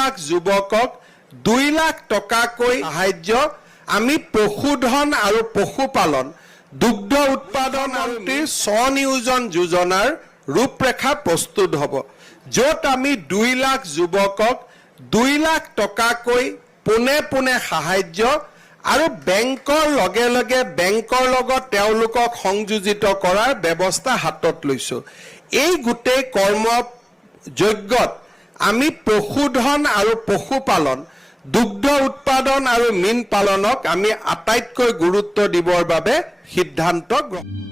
লাখ যুৱকক 2 লাখ টকাকৈ সাহায্য আমি পশুধন আৰু পশুপালন দুগ্ধ উৎপাদন মন্ত্ৰীৰ স্বনিয়োজন যোজনাৰ ৰূপৰেখা প্ৰস্তুত হ'ব য'ত আমি 2 লাখ যুৱকক 2 লাখ টকাকৈ পোনে পোনে সাহায্য আৰু বেংকৰ লগে লগে বেংকৰ লগত তেওঁলোকক সংযোজিত কৰাৰ ব্যৱস্থা হাতত লৈছো এই গোটেই কৰ্ম যজ্ঞত আমি পশুধন আৰু পশুপালন দুগ্ধ উৎপাদন আৰু মীন পালনক আমি আটাইতকৈ গুৰুত্ব দিবৰ বাবে সিদ্ধান্ত গ্ৰহণ